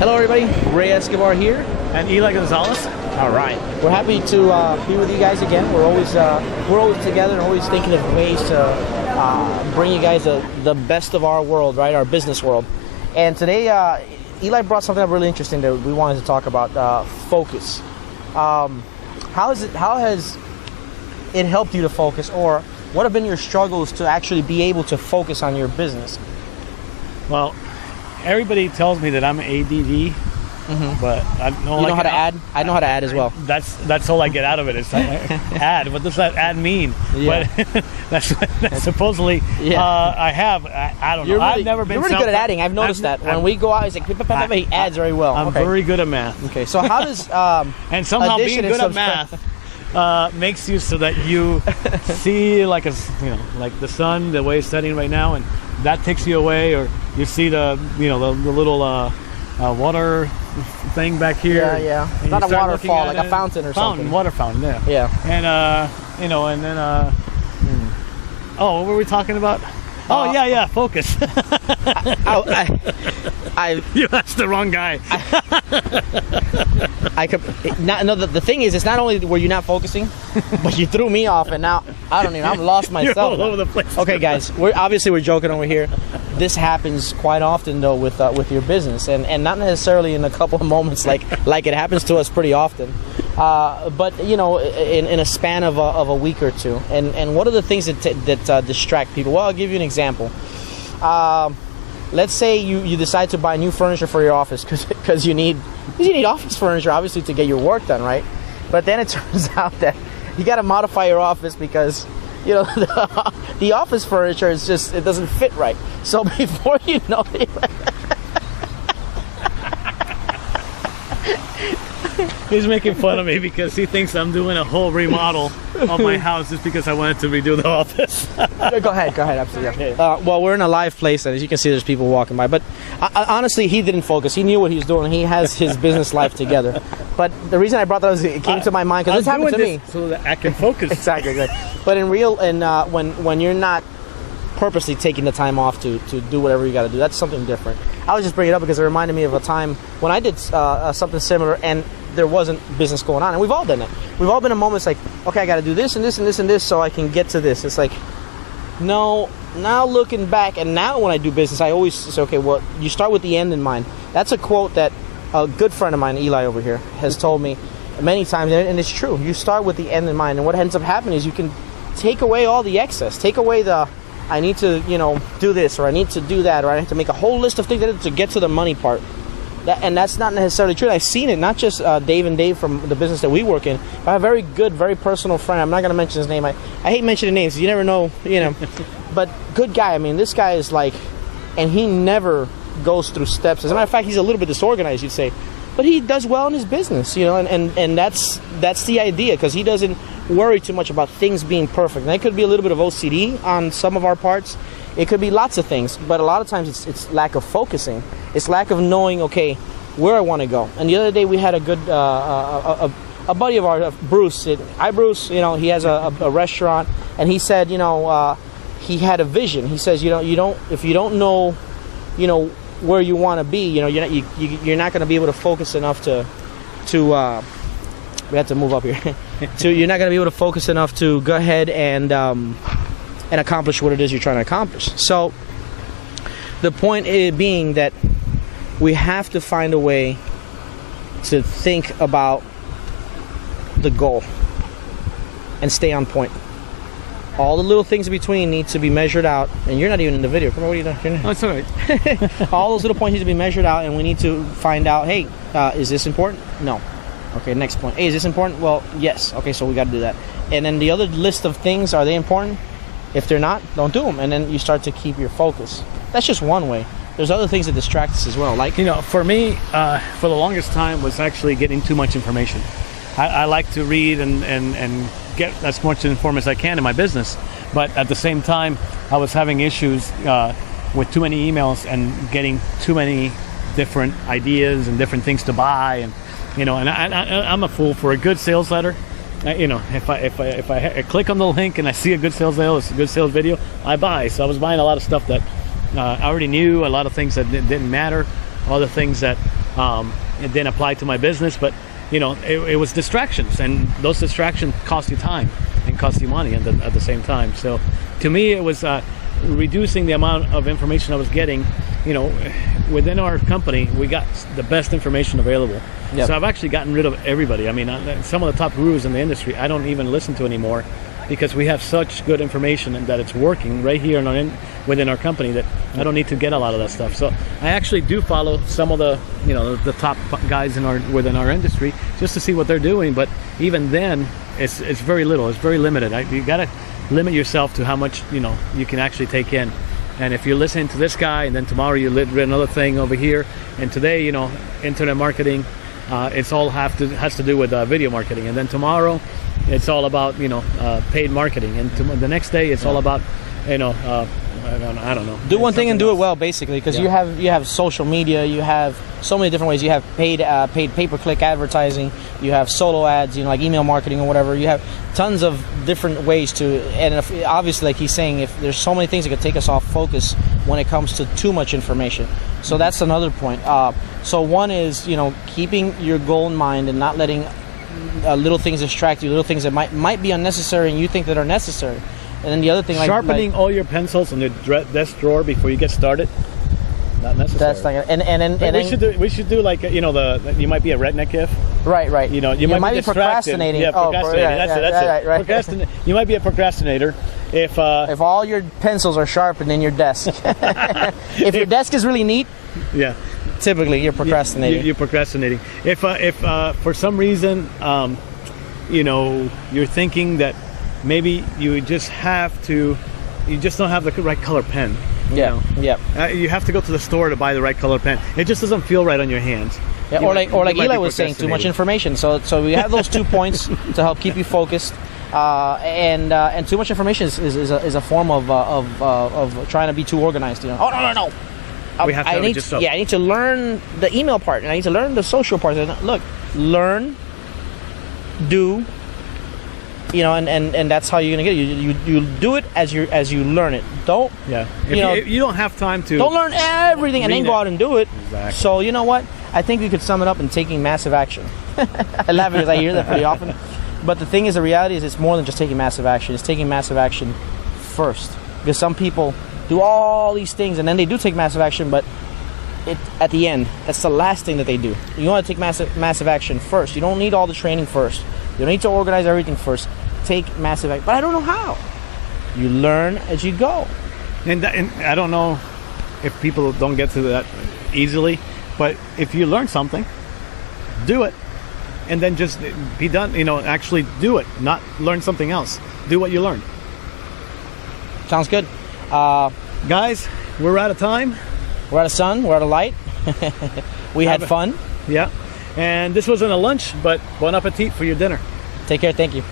Hello everybody, Ray Escobar here. And Eli Gonzalez. All right. We're happy to be with you guys again. We're always together and always thinking of ways to bring you guys the best of our world, right? Our business world. And today, Eli brought something up really interesting that we wanted to talk about, focus. How has it helped you to focus, or what have been your struggles to actually be able to focus on your business? Well, everybody tells me that I'm ADD, but I know, you know how to add? I know how to add as well. That's all I get out of it. It's like, add. What does that add mean? Yeah. But that's supposedly I have. I don't know. Really, I've never been. You're really good at adding. I've noticed that. When we go out, he's like, he adds very well. I'm very good at math. Okay, so how does and somehow being good at math makes you so that you see like like the sun, the way it's setting right now, and that takes you away, or you see the the little water thing back here. Yeah. It's not a waterfall, like a fountain or something. Water fountain, yeah. Yeah. And and then what were we talking about? Yeah, focus. You asked the wrong guy. The thing is, it's not only were you not focusing, but you threw me off, and now I'm lost myself. You're all over the place. Okay, guys, we're joking over here. This happens quite often though with your business, and not necessarily in a couple of moments like it happens to us pretty often, but in a span of a week or two. And what are the things that distract people? Well, I'll give you an example. Let's say you decide to buy new furniture for your office because you need office furniture, obviously, to get your work done, right? But then it turns out that you got to modify your office because the office furniture is it doesn't fit right. So before you know it, he's making fun of me because he thinks I'm doing a whole remodel of my house just because I wanted to redo the office. Go ahead, absolutely. Well, we're in a live place, and as you can see, there's people walking by. But honestly, he didn't focus. He knew what he was doing. He has his business life together. But the reason I brought that up is it came to my mind because this happened to me. So that I can focus. Exactly. But when you're not purposely taking the time off to do whatever you got to do, that's something different. I was just bringing it up because it reminded me of a time when I did something similar, and there wasn't business going on, and we've all done that. We've all been in moments like, okay, I got to do this and this and this and this so I can get to this. It's like, no. Now looking back, and now when I do business, I always say, okay, well, you start with the end in mind. That's a quote that a good friend of mine, Eli over here, has told me many times, and it's true. You start with the end in mind, and what ends up happening is you can take away all the excess, take away the I need to do this, or I need to do that, or I have to make a whole list of things to get to the money part. And that's not necessarily true. I've seen it, not just Dave and Dave from the business that we work in, but I have a very good, very personal friend. I'm not going to mention his name. I hate mentioning names. You never know, But good guy. I mean, this guy is like, and he never goes through steps. As a matter of fact, he's a little bit disorganized, you'd say. But he does well in his business, and that's the idea, because he doesn't worry too much about things being perfect. And it could be a little bit of OCD on some of our parts. It could be lots of things, but a lot of times it's lack of focusing. It's lack of knowing, okay, where I want to go. And the other day we had a good a buddy of ours, Bruce. Hi, Bruce. He has a restaurant, and he said, he had a vision. He says, if you don't know, where you want to be, you're not going to be able to focus enough to we have to move up here. You're not going to be able to focus enough to go ahead and accomplish what it is you're trying to accomplish. So the point being that we have to find a way to think about the goal and stay on point. All the little things in between need to be measured out, and you're not even in the video. Come on, what are you doing? Oh, it's all right. All those little points need to be measured out, and we need to find out, hey, is this important? No. Okay, next point. Hey, is this important? Well, yes. Okay, so we got to do that. And then the other list of things, are they important? If they're not, don't do them. And then you start to keep your focus. That's just one way. There's other things that distract us as well. Like, for me, for the longest time was actually getting too much information. I like to read and get as much informed as I can in my business. But at the same time, I was having issues with too many emails and getting too many different ideas and different things to buy. And I'm a fool for a good sales letter. If I click on the link and I see a good sales deal, it's a good sales video, I buy. So I was buying a lot of stuff that I already knew, a lot of things that didn't matter, other things that and then apply to my business. But it was distractions, and those distractions cost you time and cost you money at the same time. So to me, it was reducing the amount of information I was getting. Within our company, we got the best information available. Yep. So I've actually gotten rid of everybody. I mean, some of the top gurus in the industry, I don't even listen to anymore, because we have such good information and that it's working right here within our company, that I don't need to get a lot of that stuff. So I actually do follow some of the top guys within our industry, just to see what they're doing. But even then, it's very little. It's very limited. You got to limit yourself to how much you can actually take in. And if you're listening to this guy, and then tomorrow you read another thing over here, and today internet marketing, it's all has to do with video marketing, and then tomorrow it's all about paid marketing, and the next day it's all about I don't know. Do one thing and do it well, basically, because you have social media, you have so many different ways. You have paid pay-per-click advertising, you have solo ads, like email marketing or whatever. You have tons of different ways to, and obviously, like he's saying, if there's so many things that could take us off focus when it comes to too much information. So that's another point. So one is keeping your goal in mind and not letting little things distract you, little things that might be unnecessary and you think that are necessary. And then the other thing, sharpening all your pencils in your desk drawer before you get started. Not necessary. That's not, we should do like you might be a redneck if. Right. You might be procrastinating. Yeah, procrastinating. That's it. You might be a procrastinator if all your pencils are sharpened in your desk. If your desk is really neat. Yeah. Typically, you're procrastinating. You're procrastinating. If for some reason, you're thinking that maybe you just don't have the right color pen. Yeah. You have to go to the store to buy the right color pen. It just doesn't feel right on your hands. Yeah, or like Eli was saying, too much information. So we have those 2 points to help keep you focused. And too much information is a form of trying to be too organized. Oh no. I need to learn the email part, and I need to learn the social part. Look, learn, do, and that's how you're gonna get it. You do it as you learn it. Don't you don't have time to don't learn everything and then go out and do it. Exactly. So you know what? I think we could sum it up in taking massive action. I laugh because I hear that pretty often. But the thing is, the reality is, it's more than just taking massive action. It's taking massive action first, because some people do all these things and then they do take massive action, but at the end, that's the last thing that they do. You want to take massive action first. You don't need all the training first. You don't need to organize everything first. Take massive action. But I don't know how. You learn as you go. And I don't know if people don't get to that easily, but if you learn something, do it, and then just be done. Actually do it, not learn something else. Do what you learned. Sounds good. Guys, we're out of time. We're out of sun. We're out of light. We had fun. Yeah. And this wasn't a lunch, but bon appetit for your dinner. Take care. Thank you.